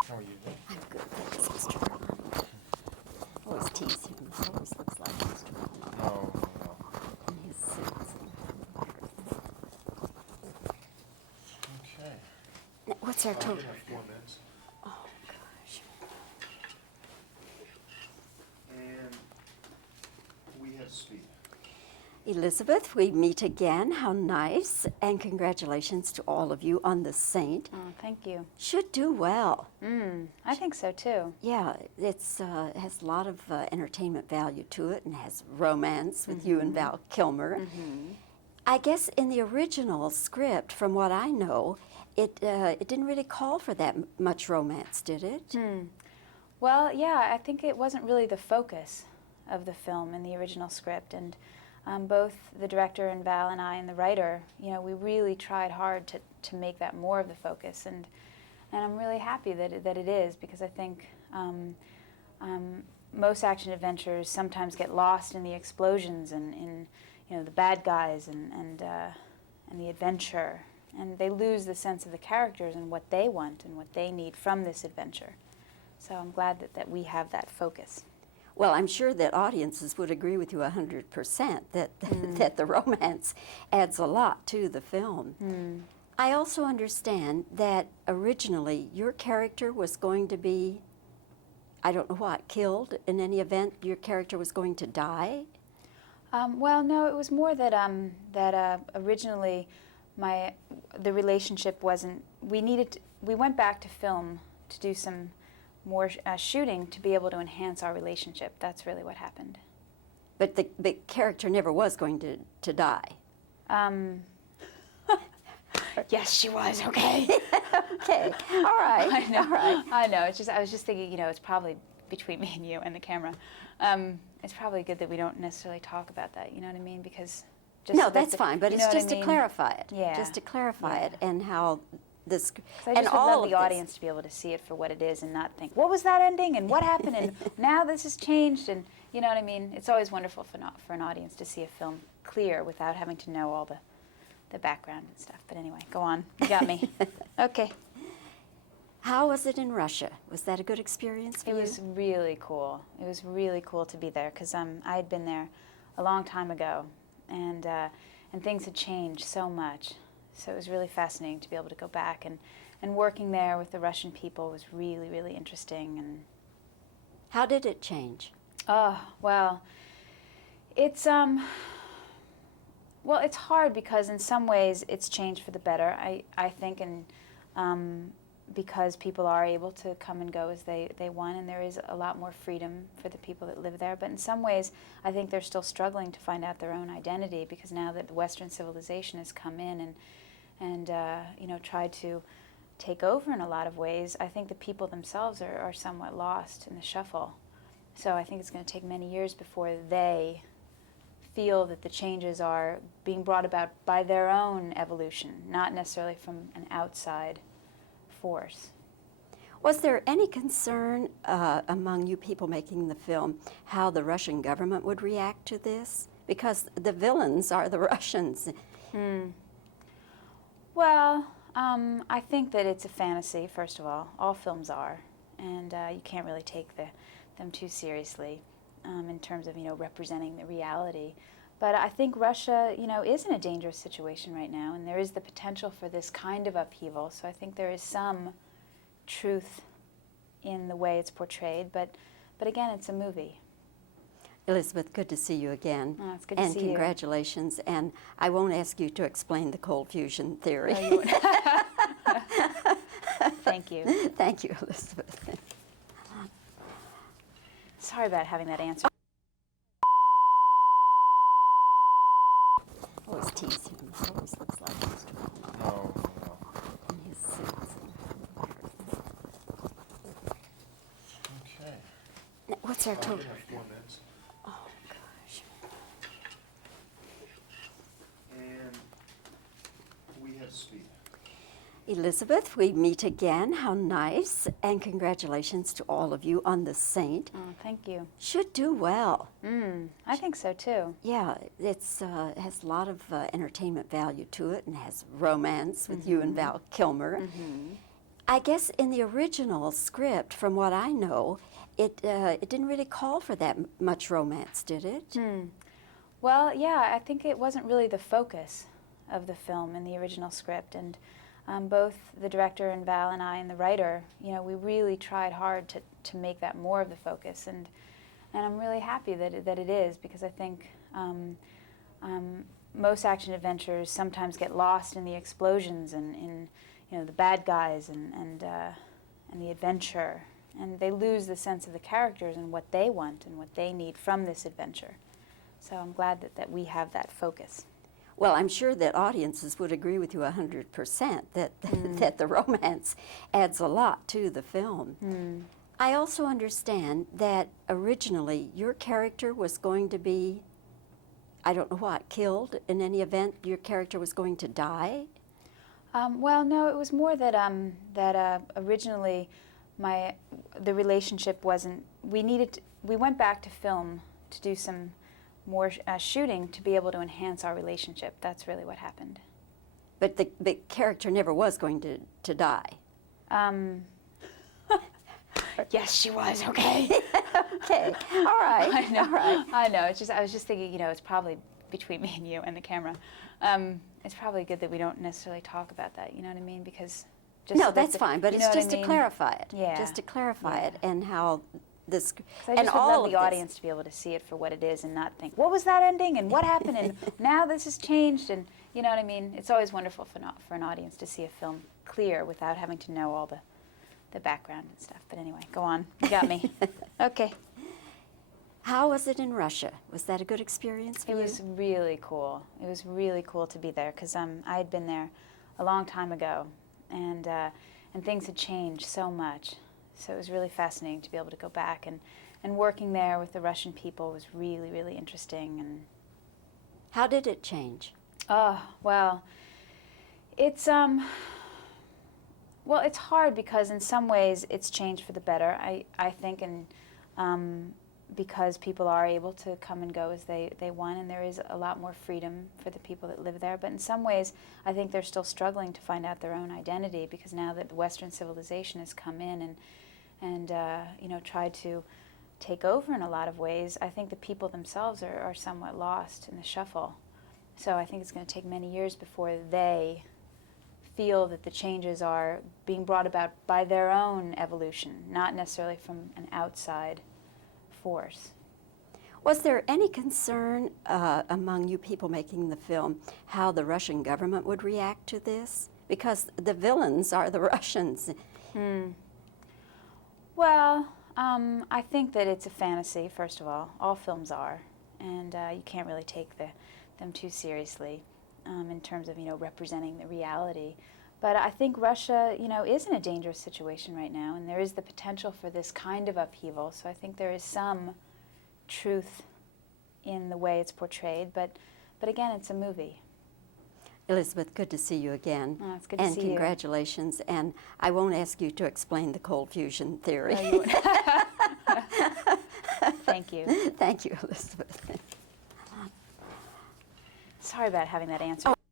How are you doing? I'm good, thanks, Mr. Ron. Always tease him. He always looks like Mr. Ron No, no. in his suits and everything. Okay. Now, what's our We total? have 4 minutes. Oh, gosh. And we have speed. Elizabeth, we meet again. How nice. And congratulations to all of you on The Saint. Oh, thank you. Should do well. I think so too. Yeah, it's has a lot of entertainment value to it and has romance with you and Val Kilmer. I guess in the original script, from what I know, it didn't really call for that much romance, did it? Well, yeah, I think it wasn't really the focus of the film in the original script, and both the director and Val and I and the writer, we really tried hard to make that more of the focus, and I'm really happy that it is, because I think most action adventures sometimes get lost in the explosions and in the bad guys and the adventure, and they lose the sense of the characters and what they want and what they need from this adventure. So I'm glad that we have that focus. Well, I'm sure that audiences would agree with you 100% that the romance adds a lot to the film. I also understand that originally your character was going to be, I don't know what, killed in any event. Your character was going to die. Well, no, it was more that originally the relationship wasn't. We went back to film to do some more shooting to be able to enhance our relationship. That's really what happened. But the character never was going to die. Yes, she was. Okay. Okay. All right. I know. All right. I know. I was just thinking. It's probably between me and you and the camera. It's probably good that we don't necessarily talk about that. You know what I mean? Because no, that's fine. But it's just to mean? clarify it. Yeah. Just to clarify it and how this. I and just would all love of the this. audience to be able to see it for what it is and not think, what was that ending and what happened and now this has changed, and you know what I mean? It's always wonderful for an audience to see a film clear without having to know all the background and stuff. But anyway, go on. You got me. Okay. How was it in Russia? Was that a good experience for you? It was really cool. It was really cool to be there because I had been there a long time ago, and things had changed so much. So it was really fascinating to be able to go back, and working there with the Russian people was really, really interesting. And how did it change? oh, well, it's it's hard because in some ways it's changed for the better. I think, and because people are able to come and go as they want, and there is a lot more freedom for the people that live there. But in some ways, I think they're still struggling to find out their own identity, because now that Western civilization has come in and tried to take over in a lot of ways, I think the people themselves are somewhat lost in the shuffle. So I think it's going to take many years before they feel that the changes are being brought about by their own evolution, not necessarily from an outside force. Was there any concern among you people making the film how the Russian government would react to this? Because the villains are the Russians. Well, I think that it's a fantasy, first of all. All films are. And you can't really take them too seriously in terms of, representing the reality. But I think Russia, is in a dangerous situation right now, and there is the potential for this kind of upheaval. So I think there is some truth in the way it's portrayed. But again, it's a movie. Elizabeth, good to see you again. Oh, it's good to see you. And congratulations. And I won't ask you to explain the cold fusion theory. No, you won't. Thank you. Thank you, Elizabeth. Sorry about having that answer. Always tease him. He always looks like Mr. Ron No, no. in his suits and everything. Okay. Now, what's our We total? have 4 minutes. Oh, gosh. And we have speed. Elizabeth, we meet again. How nice. And congratulations to all of you on The Saint. Oh, thank you. Should do well. I think so too. Yeah, it's has a lot of entertainment value to it and has romance with you and Val Kilmer. I guess in the original script, from what I know, it didn't really call for that much romance, did it? Well, yeah, I think it wasn't really the focus of the film in the original script, and both the director and Val and I and the writer, you know, we really tried hard to make that more of the focus, and I'm really happy that it is, because I think most action adventures sometimes get lost in the explosions and in, you know, the bad guys and the adventure, and they lose the sense of the characters and what they want and what they need from this adventure. So I'm glad that we have that focus. Well, I'm sure that audiences would agree with you 100% that, that the romance adds a lot to the film. I also understand that originally your character was going to be, I don't know what, killed in any event, your character was going to die? Well, no, it was more that originally the relationship wasn't. We went back to film to do some more shooting to be able to enhance our relationship. That's really what happened. But the character never was going to die. Yes, she was. Okay. Okay. All right. I know. All right. I know. It's just I was just thinking. You know, it's probably between me and you and the camera. It's probably good that we don't necessarily talk about that. You know what I mean? Because just No, so that that's fine. But it's just to clarify it. Yeah. Just to clarify it and how this 'Cause I and just would all love of the this. audience to be able to see it for what it is and not think, what was that ending and what happened and now this has changed, and you know what I mean? It's always wonderful for an audience to see a film clear without having to know all the background and stuff. But anyway, go on. You got me. Okay. How was it in Russia? Was that a good experience for It you? was really cool. It was really cool to be there because I had been there a long time ago, and things had changed so much. So it was really fascinating to be able to go back, and working there with the Russian people was really, really interesting. And How did it change? oh, well, it's it's hard because in some ways it's changed for the better. I think, and because people are able to come and go as they want, and there is a lot more freedom for the people that live there. But in some ways, I think they're still struggling to find out their own identity, because now that Western civilization has come in and you know, tried to take over in a lot of ways, I think the people themselves are somewhat lost in the shuffle. So I think it's going to take many years before they feel that the changes are being brought about by their own evolution, not necessarily from an outside force. Was there any concern among you people making the film how the Russian government would react to this? Because the villains are the Russians. Well, I think that it's a fantasy, first of all. All films are. And you can't really take them too seriously in terms of, you know, representing the reality. But I think Russia, you know, is in a dangerous situation right now, and there is the potential for this kind of upheaval. So I think there is some truth in the way it's portrayed. But again, it's a movie. Elizabeth, good to see you again. Oh, it's good to and see you. congratulations. And I won't ask you to explain the cold fusion theory. No, you won't. Thank you. Thank you, Elizabeth. Sorry about having that answer.